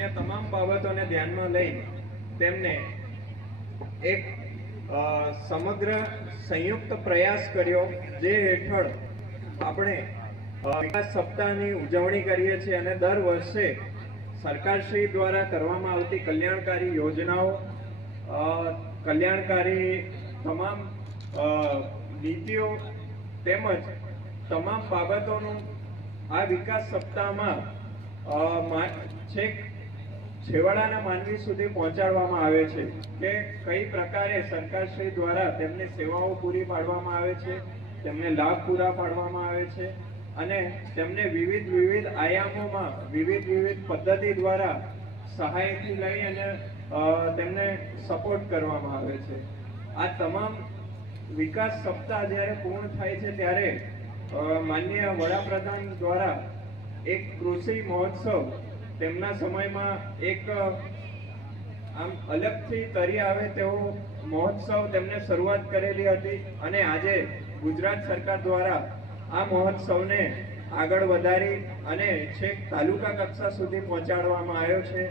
અન્ય તમામ બાબતોને ધ્યાનમાં લઈ તેમને એક સમગ્ર સંયુક્ત પ્રયાસ કર્યો, જે હેઠળ આપણે વિકાસ સપ્તાહની ઉજવણી કરીએ છીએ અને દર વર્ષે સરકારશ્રી દ્વારા કરવામાં આવતી કલ્યાણકારી યોજનાઓ, કલ્યાણકારી તમામ નીતિઓ તેમજ તમામ બાબતોનું આ વિકાસ સપ્તાહમાં છેક છેવાડાના માનવી સુધી પહોંચાડવામાં આવે છે કે કઈ પ્રકારે સરકારશ્રી દ્વારા તેમને સેવાઓ પૂરી પાડવામાં આવે છે, તેમને લાભ પૂરા પાડવામાં આવે છે અને તેમને વિવિધ આયામોમાં વિવિધ પદ્ધતિ દ્વારા સહાયથી લઈ અને તેમને સપોર્ટ કરવામાં આવે છે। આ તમામ વિકાસ સપ્તાહ જ્યારે પૂર્ણ થાય છે ત્યારે માનનીય વડાપ્રધાન દ્વારા એક કૃષિ મહોત્સવ તેમના સમયમાં એક આમ અલગથી તરી આવે તેવો મહોત્સવ તેમને શરૂઆત કરેલી હતી અને આજે ગુજરાત સરકાર દ્વારા આ મહોત્સવને આગળ વધારી અને છેક તાલુકા કક્ષા સુધી પહોંચાડવામાં આવ્યો છે।